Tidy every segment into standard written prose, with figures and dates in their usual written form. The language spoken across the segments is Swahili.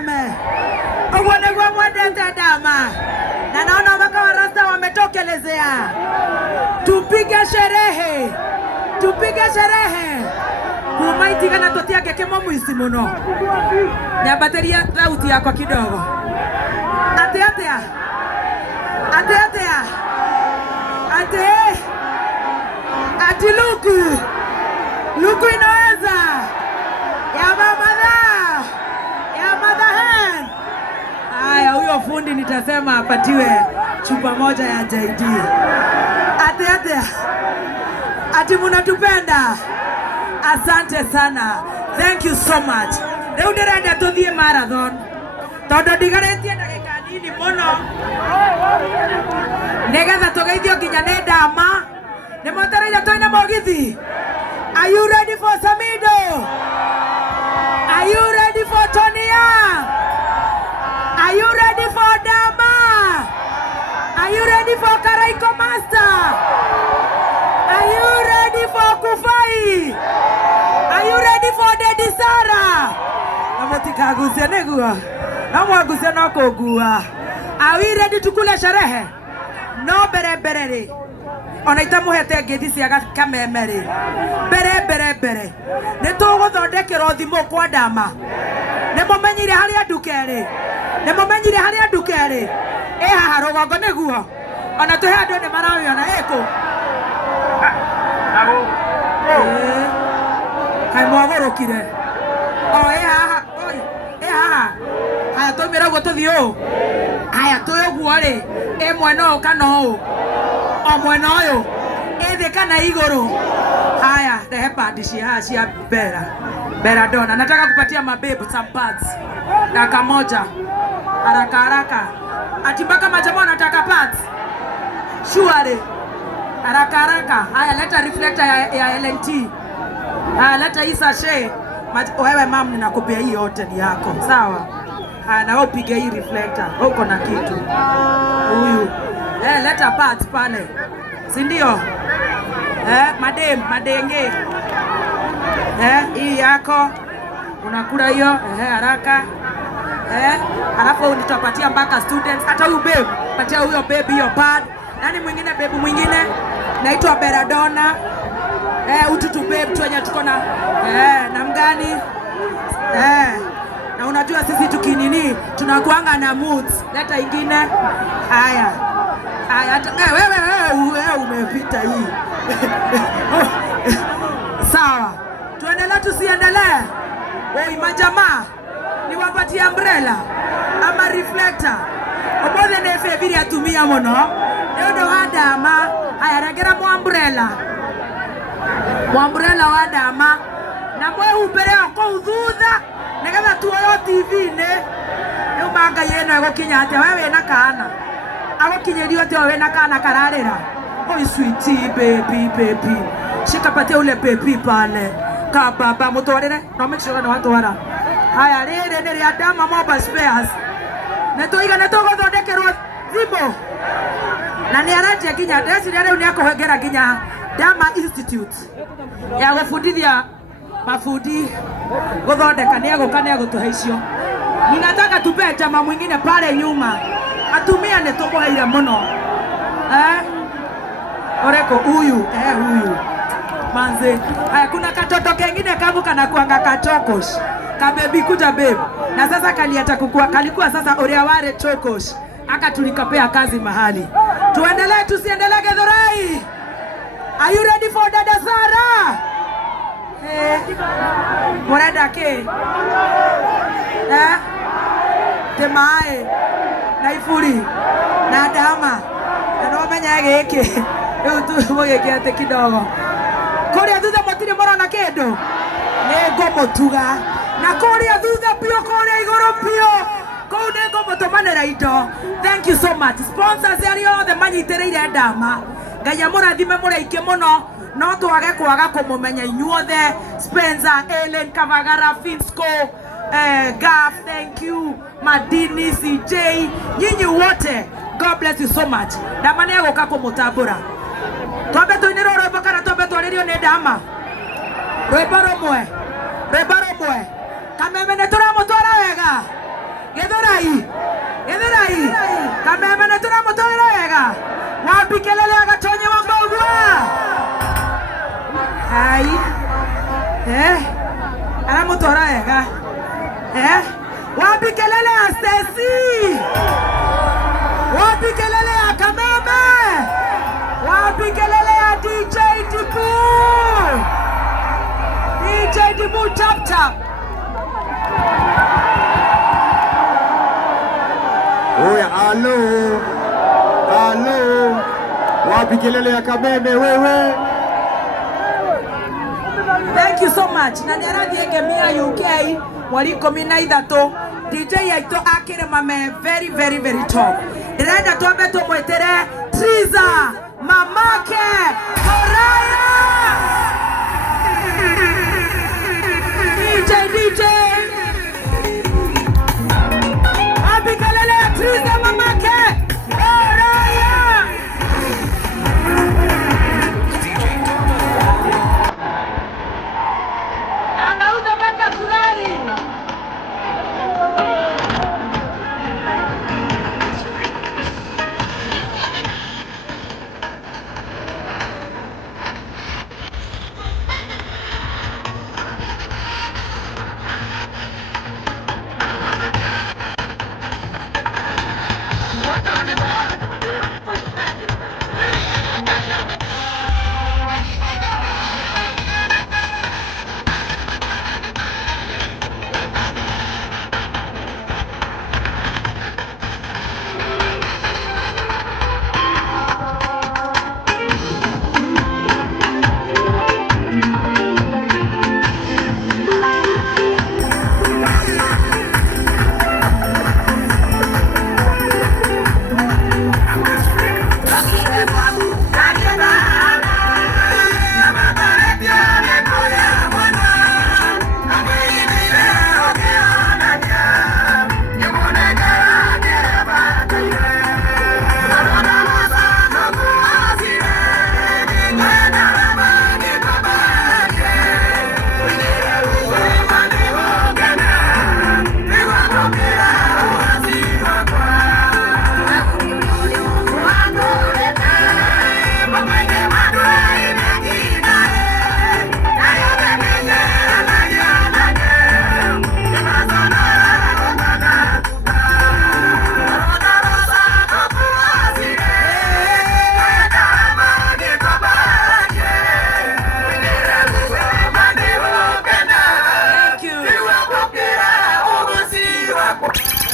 kameme. Uone kwa mwende dama. Na naona mpaka warasta wametokelezea. Tupige sherehe. Tupige sherehe. Kumaitika na totia keke mwisi muno. Nyabateria sauti yako kidogo. Atea. Ati Luku inaweza. Ya mama hen. Haya, huyo fundi nitasema apatiwe chupa moja ya JD. Ati munatupenda. Asante sana. Thank you so much. Leo ndirenda tuthie marathon. Tondu ndigaretie ndagika nini muno. Negetha tugeithio nginya ne ndama. Ni motereire toina mogithi. Are you ready for Samido? Are you ready for Tonia? Are you ready for Dama? Are you ready for Karaiko Master? Are you ready for Kufai? Are you ready for Daddy Sarah? Namotika gusia negua. Namwagusia na kogua. Are we ready tukule sherehe? No bere. Onaita muhete ngithi cia kamemere. Bere. Nituguthondekera thimo kwa Dama. Nimumenyire haria ndukere. Haha rugongo niguo. Ona tuhe andu ni marawiona eko. Hai mwagorokire. Haha. Haya tumira guo tuthio. Haya tuyoguo ri. Mwena o kana o. O mwena uyu. Ithi kana iguru. Haya, rehe padi cia Bera dona. Nataka kupatia mabebu some pads. Daka moja. Haraka. Ati mpaka majamaa nataka pads. Shuare. Haraka. Haya leta reflector ya LNT. Haya leta hii sachet. Wewe mam ninakupea hii yote ni yako. Sawa? Haya na upige hii reflector. Uko na kitu. Huyu. Leta pads pale. Si ndio? Madenge. Hii yako. Unakula hiyo. Haraka. Alafu nitapatia mpaka students. Hata huyu babe. Patia huyo babe hiyo pad. Nani mwingine babe mwingine? Naitwa Beradona. Ututu babe tuwenye tuko na namgani? Na unajua sisi tukinini tunakuanga na moods. Leta ingine. Haya wewe umepita hii. Sawa. Tuendelee tusiendelee? Majamaa niwapatie umbrella ama reflector. Obothe ne feviri atumia muno. Ndio wa Dama. Haya regera umbrella wa Dama. Na mwe umbere ko uthutha negetha tuoyo TV ne. Yo manga yeno egokinya ate wewe na kana. Agokinyerio ate wewe na kana kararira. Oi sweetie baby. Shika pate ule baby pale. Ka baba mutwarire no make sure na watwara. Haya rere ne ria Dama mobile spares. Netoiga netogothondekerwo thimo. Na ni aratia kinya ndeci rero ni akohengera kinya Dama Institute ya gufundithia mafundi guthondeka ni agutuhe icio. Ninataka tupe chama mwingine pale nyuma. Atumia ne tumuheire muno. Oreko huyu manze. Haya kuna katoto kengine kavu kana kuanga kachokosh. Kabebi kuja babe. Na sasa kalikuwa sasa oria ware chokosh. Aka tulikapea kazi mahali. Tuendelee tusiendelee Githurai? Are you ready for Dada Sarah? Murenda ke? Temae na Ifuri na Dama. Na menya giki. Riu tu mugeke ate kidogo. Kuria thutha mutire morona kindu. Ni ngomutuga. Na kuria thutha pio kuria iguru pio. Thank you so much. Sponsors are the manyitereire Dama. Ngai amurathime muraike muno. No twage kwaga kumumenya inyuothe. Spencer, Ellen, Kavagara, Finsco, Gaf, thank you. Madini, CJ, nyinyi wote. God bless you so much. Dama ni agoka kumutambura. Twambe tuinire rwimbo kana twambe twaririo ni Dama. Rwimbo rumwe. Kameme ne turamutwara wega. Githurai Kameme nĩ tũramũtwarĩra wega. Wapi kelele ya Gatonye wa Mbogwa? Hai aramũtwara wega. Wapi kelele ya Stacy? Wapi kelele ya Kameme? Wapi kelele ya DJ Dibu? DJ Dibu tap tap. Oya, alo. Wapi kelele ya Kameme wewe? Thank you so much. Na nĩarathiĩ ngemia UK mweri 13 DJ aitũ akĩrĩma me very top. Ndĩrenda twambe tũmwĩtĩre Triza mamake Koraya. DJ wapi kelele ya Triza mamake Koraya? Anauza mpaka kulari.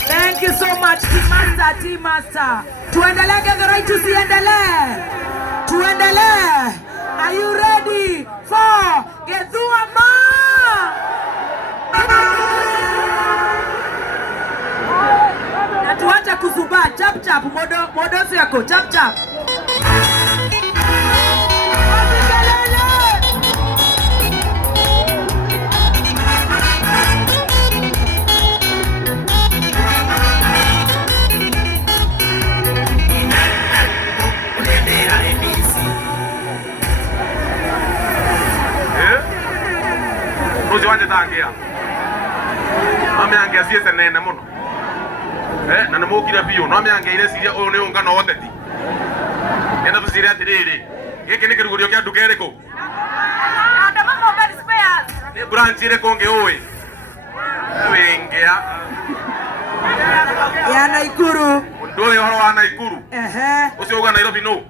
Thank you so much Team Master. Tuendelee Githurai tusiendelee? Tuendelee. Are you ready for Githua-ma? Na tuache kuzubaa chap modo yako chap. Wanje tangia mame angia siete nene muno na nä må kire biå no mä angeire ciria å yå nä å ngano woteti ena tå ciria atä rä rä gä kä nä kä rugå rio kä andå kerä kå nä branch ä rä kå ngä å ä wä ngä a ya Naikuru ndå ä horo wa Naikuru å cio uga Nairobi no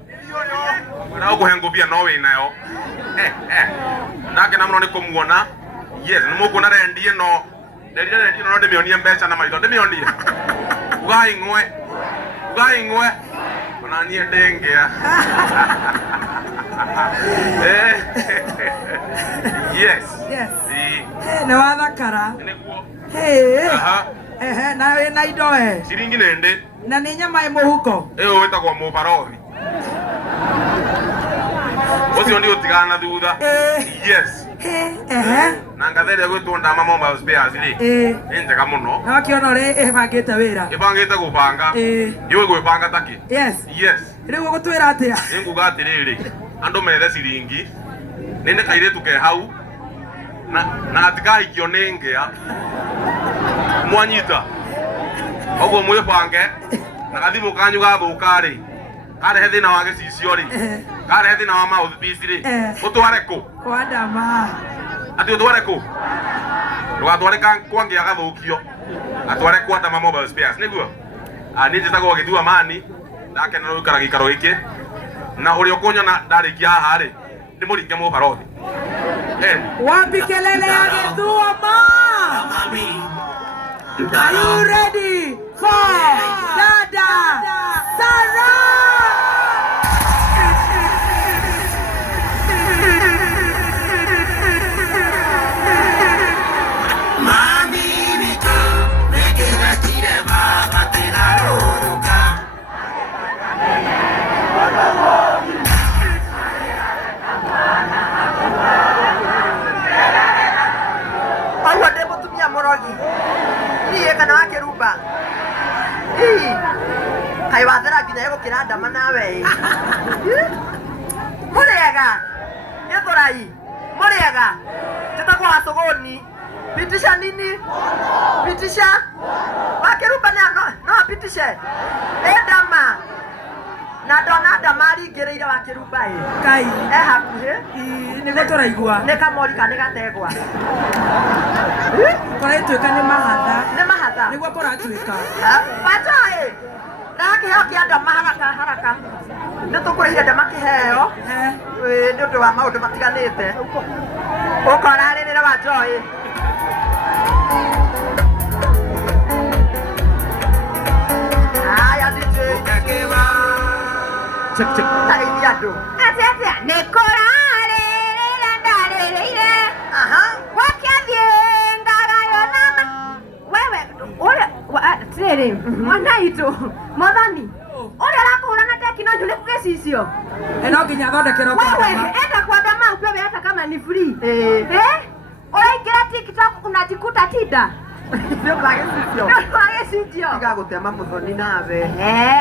na å kå he ngå bia no wä nayo nake na må no nä kå muona. Yes, nä må kuona rendi ä no no ndä mä onie mbeca na maitho ndä mä onire ugai ng'we ona niä ndä ngä a yes nä wathakara na wä na indo ciringi nä ndä na nä nyama ä må huko ä yo wä tagwo må barothi å cio ndä å tigana na thutha yes na ngatheria gwitwo Ndama Mobile Spares ri ni njega muno na wakiona ri ibangite wira ibangite gubanga yoi gwibanga taki yes riu gutwira atia nguga atiriri andu methe ciringi ninde kairitu ke hau na atikaikio ni ngea mwanyita Oguo mwibange na gathimu kanyu gathuka ri karehe thina wa gicicio ri karehe thina wa mouthpiece ri utware ku kwa Ndama ati utware ku ndũgatware kwangia gathukio atware kwa Ndama mobile spares niguo ni njitagwo Githua Mani ndake na rukara gikaro giki na uri ukunyona ndarikia haha ri ndi muringe mubarothi wapi kelele ya Githua Mani? Are you ready for Dada Sarah? Kai wathera nginya egukira Ndama nawe muriega nithurai muriega titagwo Wasogoni pitisha nini pitisha Wakiruba no pitishe Ndama na ndona Ndama aringiriire Wakiruba Kai hakuhi niguo turaigua ni kamori kana gategwa koratuika ni mahatha niguo koratuika batai ndakiheo kia Ndama haraka nitukurehire Ndama kiheo ni undu wa maundu matiganite ukoraririra wa Joy aya DJ check taidia ndo atia nikorarĩrĩra ndarĩrĩire wakiathie ngagayona wewe ule mwana itu Mothoni ule arakuhũra na tekinoju nĩ gĩcicio no nginya thondekerwo wewe enda kwa Ndama upewe hata kama ni free uraingira TikTok unajikuta Tida ndio kwa gĩcicio igagutema Muthoni nawe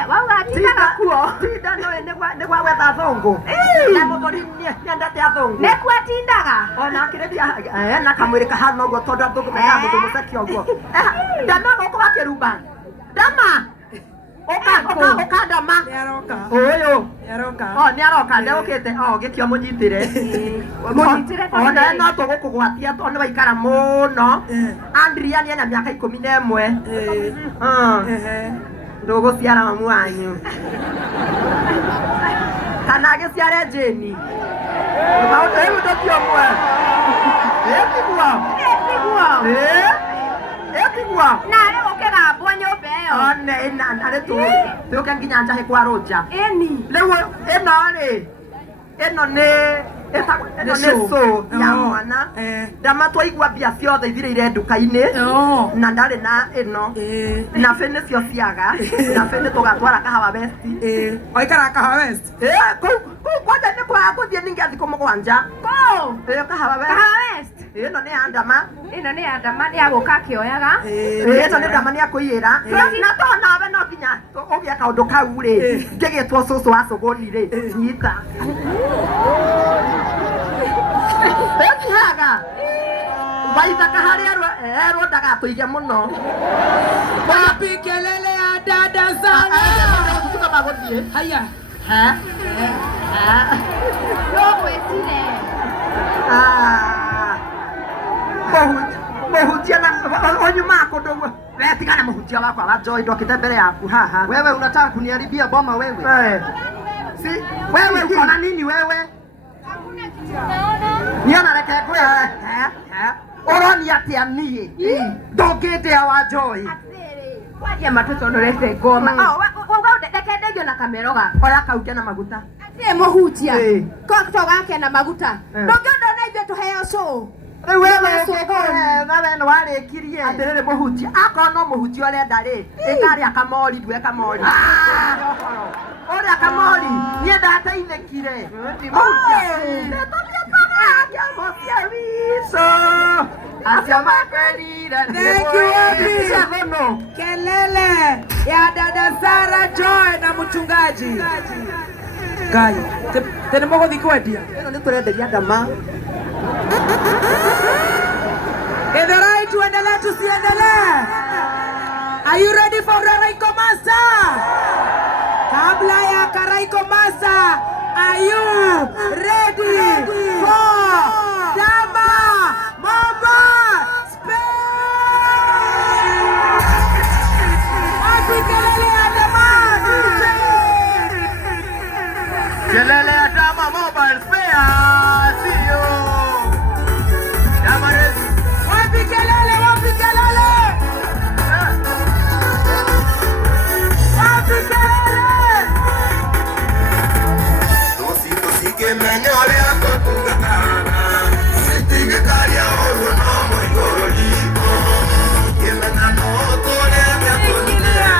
wauga Tida nakuo Tida no kwa wetha thongo na Muthoni niendete athongo nĩkuo atindaga ona kiredia na kamwiri kahana uguo tondu athongo mena mundu muceki uguo Ndama goko Wakiruba Ndama oka Ndama niaroka uyu niaroka niaroka ndeukite gikio munyitire ona no tugukugwatia tondu waikara muno Andrea ni ena miaka 11 nduguciara mamu wanyu kana agiciare Jeni maundu riu ndukiomwe etigwa narĩ ũkĩgambwo nyũmba ĩyo one narĩ tũke nginya njahe kwa Roja ĩni rĩu ĩno nĩ so ya mwana Ndama twaigua mbia ciothe ithirĩire nduka-inĩ na ndarĩ na ĩno na bĩ nĩcio ciaga na bĩ nĩ tũgatwara Kahawa West waikara Kahawa West kũu kwanja nĩ kwaga gũthiĩ ningĩ thikũ mũgwanja Kahawa West ĩno nĩ ya Ndama ĩno nĩ ya Ndama nĩ agũka akĩoyaga ĩno nĩ Ndama nĩ akũiyĩra na to nawe no nginya ũgĩe kaũndũ kau rĩ ngĩgĩtwo cũcũ wa Sogoni rĩ nyita Etihaga waithaka harĩa erwo ndagatũige mũno wapi kelele ya Dada Sarah tuka magũthiĩ haya ndũgwĩtire mũhunjia na onyuma kũndũ wetigana mũhunjia wakwa wa Joy ndokĩte mbere yaku haha Wewe unataka kuniharibia boma wewe? Si wewe uko na nini wewe? Niona reke kwe uroni atia nie ndongite ya wa Joy waje matoto ndorete ngoma wauga ndekendegio na kamero gaka ora kauke na maguta atie mũhunjia kokto gake na maguta ndũngĩenda na ithuĩ tũheo show nawe nĩ warĩkirie atĩrĩrĩ mũhunjia akorwo no mũhunjia ũrenda rĩ ĩkarĩa Kamori ndue Kamori ũrĩa Kamori niĩ ndateithĩkire kelele ya Dada Sarah Joy na mchungaji Ngai tene mũgũthi kwendia ĩno nĩ tũrenderia Ndama Githurai tuendelee tusiendelee Are you ready for Karaiko Masa? Kabla ya Karaiko Masa, are you ready for Dama Mobile Spare? Wapi kelele ya Dama? Kelele ya Dama Mobile Spare, sio. Dama ready. Wapi kelele, wapi kelele? Wapi kelele? Que me ñore a tu gana, se tiene caria o no muy gorolito, que me no tole me atonía.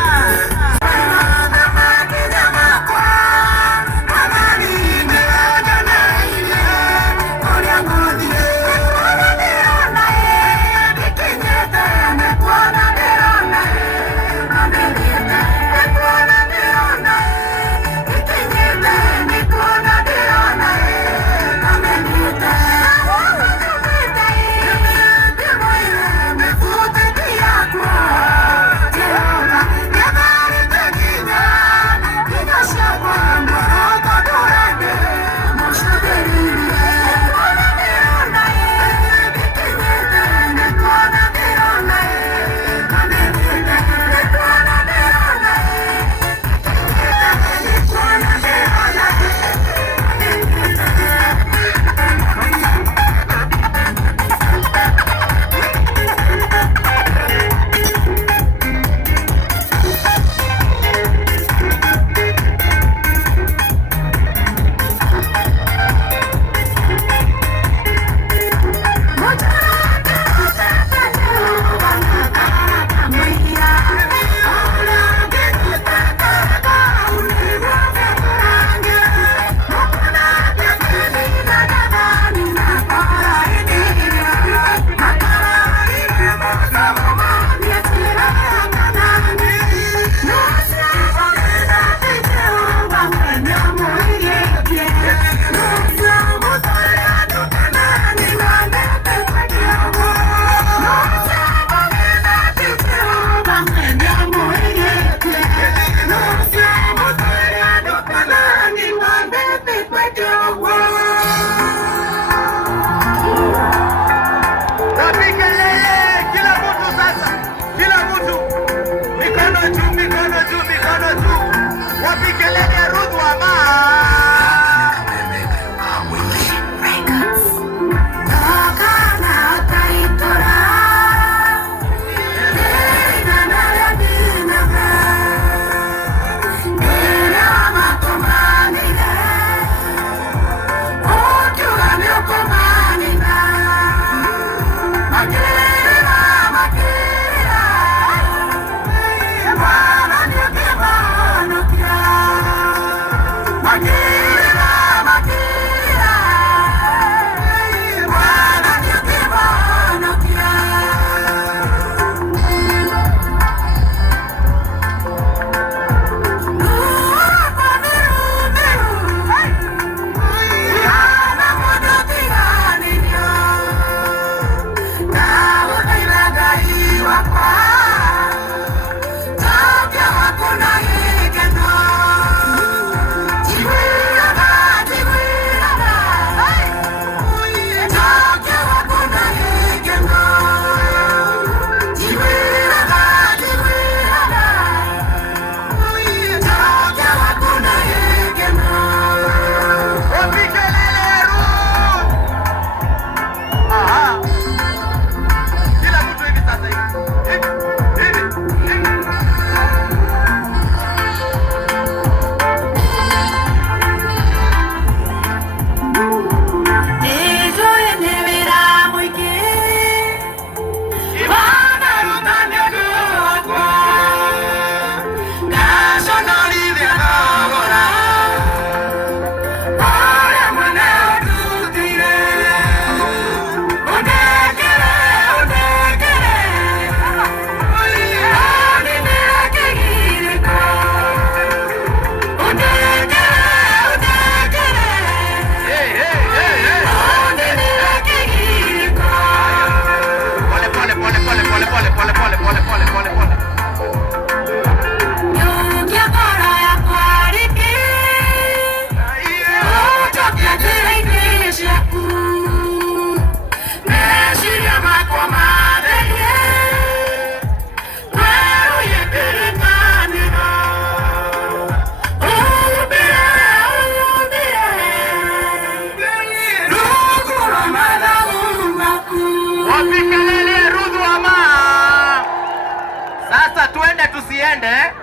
tuende?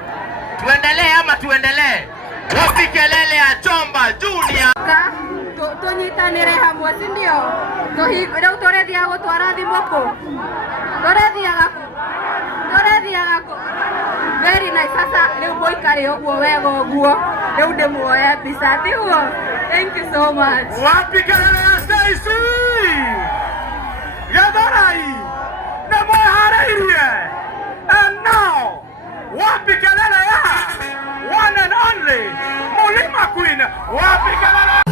Tuendelee ama tuendelee? Wapi kelele ya Chomba Junior? Tunyitanire hamwe si ndio? Riu turethia gutwara thimoko. Turethiaga ku. Very nice. Sasa riu muikare uguo wega uguo. Riu ndimuoya mbica tiguo. Thank you so much. Wapi kelele ya Stacy? Yadharai. Na mwaharairie. And now, wapi kelele ya one and only Mulima Queen? Wapi kelele?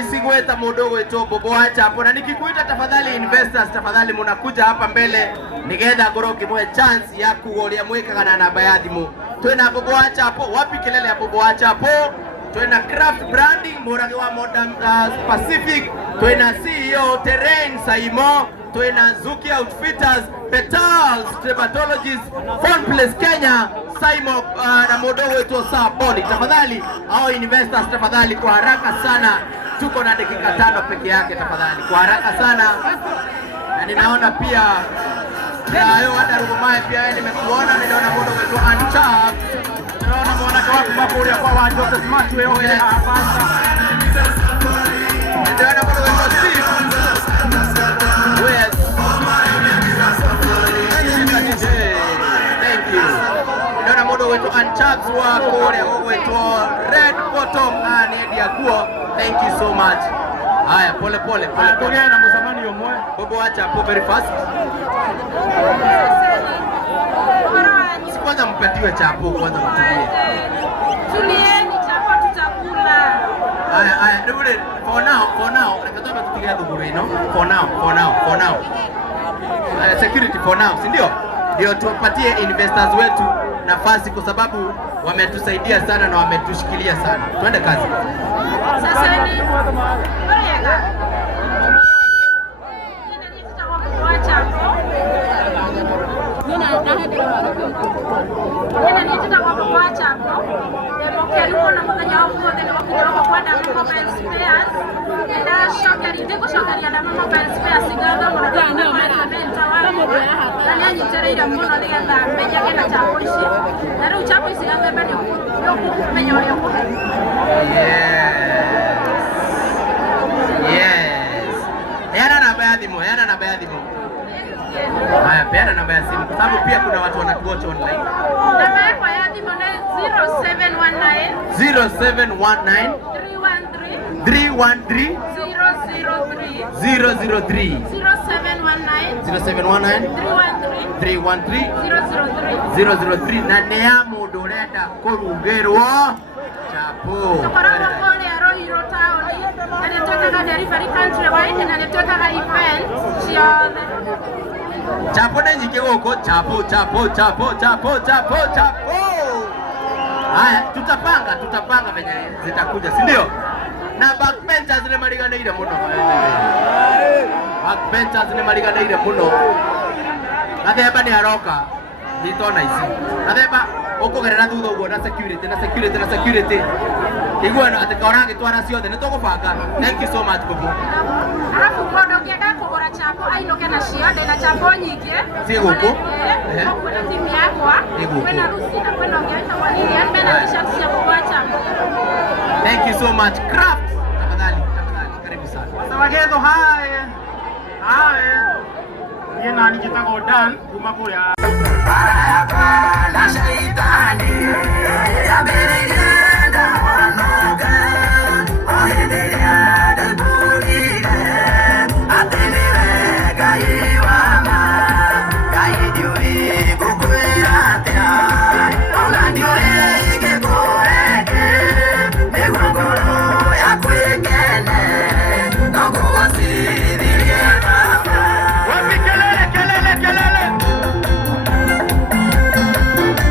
Isigweta mudogo ito Bobo Wachapo, na nikikuita tafadhali investors, tafadhali munakuja hapa mbele nigetha ngoroki mwe chance ya kugoria mwikaga na namba ya thimu. Twina Bobo Wachapo. Wapi kelele ya Bobo Wachapo? Twina Craft Branding murage wa Modern Pacific. Twina CEO Terrain Saimo. Twina Zuki Outfitters, Petals Dermatologists, Fun Place Kenya, Saimo na mudogo wetu Saboni. Tafadhali hao investors, tafadhali kwa haraka sana. Tuko na dakika 5 peke yake, tafadhali kwa haraka sana. Na ninaona pia hayo hata Rugumaye pia nimekuona, ninaona muda wetu Anchap. Ninaona mwanaka wako hapo ule kwa wa Joseph Matu yeye hapa. Ninaona muda wetu Steve. Yes. Thank you. Ninaona muda wetu Anchap wako ule wetu Red Bottom and Ediaguo. Thank you so much. Haya, pole pole. Tokea na msamani yomwe. Bobo Wachapo very fast. Si kwanza mpatiwe chapo kwanza mtulie. Tulieni chapo tutakula. Haya, ndio for now. Nataka tupigie dhuguru ino. For now. Security for now, si ndio? Ndio tupatie investors wetu nafasi kwa sababu wametusaidia sana na wametushikilia sana. Twende kazi. Sasa ni Oriega. Yana namba ya simu. Haya, peana namba ya simu kwa sababu pia kuna watu wanatuwatch online. Namba yako ya simu ni 0719 313 003 073 003 0719 313 003 na nĩ ya mũndũ ũrenda kũrugĩrwo chapo. Tukoragwo kũrĩa Roiro taũni na nĩ twĩkaga delivery countrywide na nĩ twĩkaga event ciothe. Chapo nĩ nyingĩ gũkũ, chapo. Haya, tutapanga venye zitakuja, si ndio? Na backbenchers nĩ mariganĩire mũno. Backbenchers nĩ mariganĩire mũno. Gathemba nĩ aroka nditona ici. Gathemba ũkũgerera thutha ũguo na security. Iguana atĩ kaona ngĩtwara ciothe nĩ tũgũbanga. Thank you so much Kubu. Alafu mũndũ ũngĩenda kũgũra chapo ainũke nacio, ndĩna chapo nyingĩ. Ciĩ gũkũ? Kwĩna timu yakwa, kwĩna Lucy na kwĩna ũngĩ wĩtagwo Lilian, mena t-shirt cia kũgũra chapo. Thank you so much. Craft. Tafadhali, karibu sana. Wagetho haya. Yena nijitaka Dan kuma kule. Na shaitani ya berigenda wanoga ohendelea dalbulile atenele gaiwama gaidiwe kukwiratea olandiwe gekoreke megogoro ya kwekene nokugosiririe baba Wapi kelele.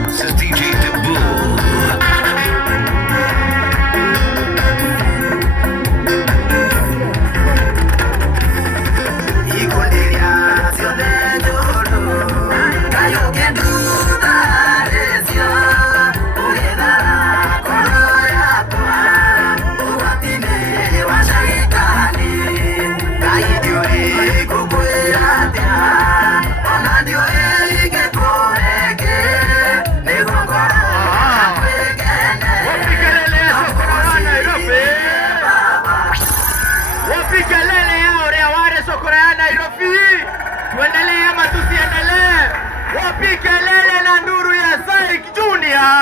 This is DJ Dabu. Tuendelee ama tusiendelee? Wapi kelele na nduru ya Saik Junior?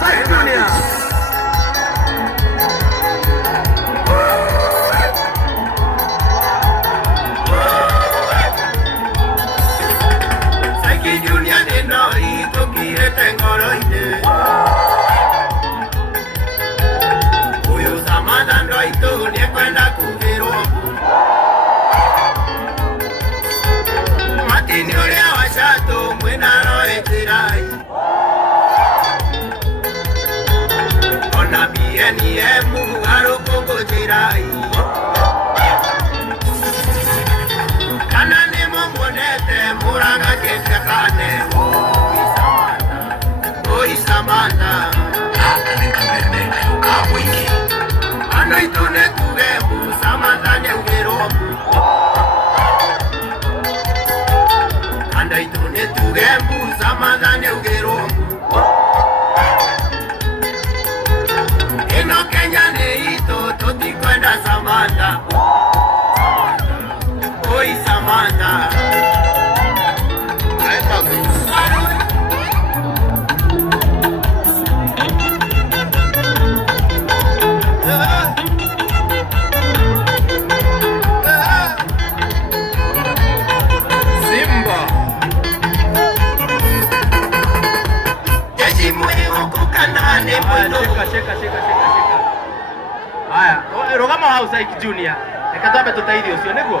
Saik Junior. Saik Junior neno itokire tengoroide. Ndo itu niekwenda kugirwo matini uria washatu mwinaro itirai ona BNM arukungu jirai kana nimo mwonete muranga kesekane Oi Samantha akanikaverne kayo wingi Ano itune kugebu Samantha neugero Ano itune kugebu Samantha neugero Eno Kenya neito toti kwenda Samantha Oi Samantha Shika. Haya, rogama hau Saik Junior. Ekatabe tutaidi usio niguo.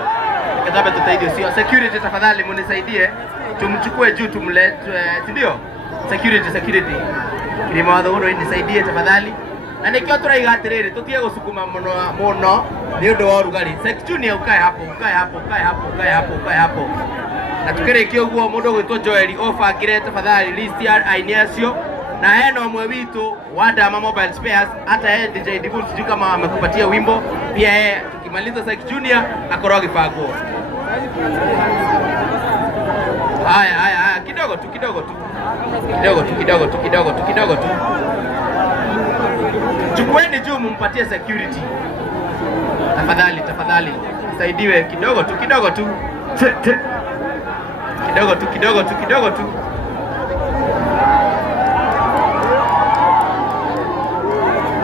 Ekatabe tutaidi usio. Security tafadhali munisaidie. Tumchukue juu tumlete, ndio? Security. Kilimo wadhuru nisaidie tafadhali. Na nikiwa turaigatiriri tutie gusukuma muno ni undu wa rugari. Saik Junior ukae hapo. Na tukirĩkia ũguo mũndũ gwĩtwo Joel obangire tafadhali list ya aini acio na hena ũmwe witũ wa Dama Mobile Spares hata yeye DJ Dibu sijui kama amekupatia wimbo pia yeye tukimaliza Saik Junior akorwa gĩbango. Haya kidogo tu. Chukueni juu mumpatie security. Tafadhali. Saidiwe kidogo tu. Kidogo tu.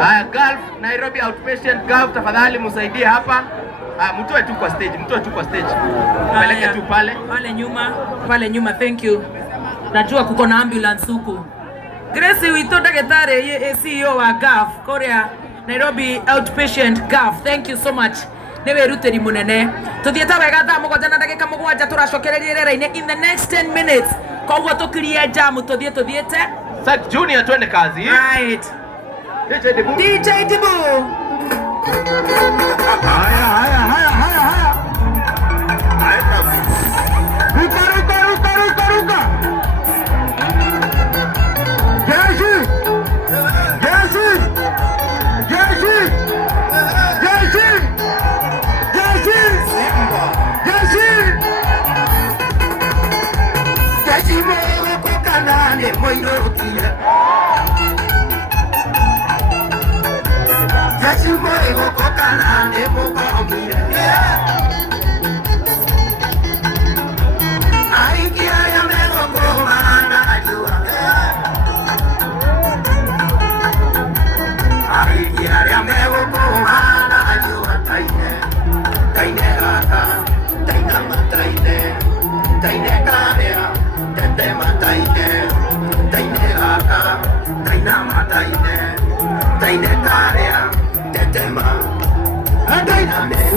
Gulf, Nairobi Outpatient Gulf, tafadhali msaidie hapa. Mtoe tu kwa stage, peleke tu pale nyuma, thank you. Najua kuko na ambulance huku. Grace wito dagetare CEO wa Gulf Korea Nairobi Outpatient Gulf, thank you so much. Newe ruteri munene tuthieta wega thaa mugwanja na ndagika mugwanja turacokereria rera-ini in the next 10 minutes koguo tukirie jamu tuthiete Sat Junior twende kazi. Right. DJ Dibu. Haya. Ruka.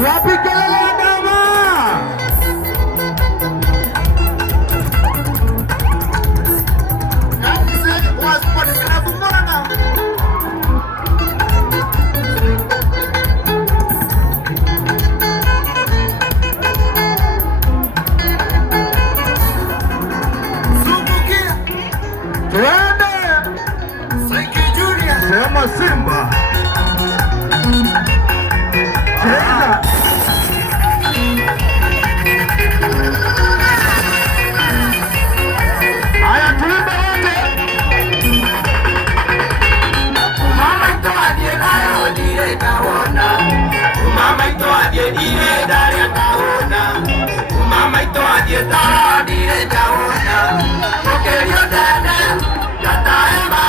Wapi kelele ya dama? Sema Simba. Haya tuimbe wote. Mama itoadie nayo dire kaona. Mama itoadie dire daria kaona. Mama itoadie dire kaona. Okerio dada yataema.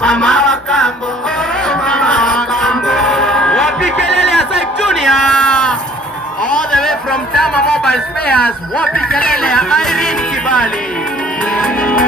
Mama wa kambo. Wapi kelele ya Saif Junior? All the way from Tama Mobile Spares, wapi kelele ya Irene Kibali.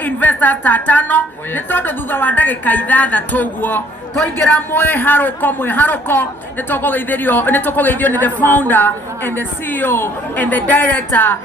Investors 5 ni tondu thutha wa ndagika 6 uguo Twaingira mwiharuko nitukugeithio ni the founder and the CEO and the director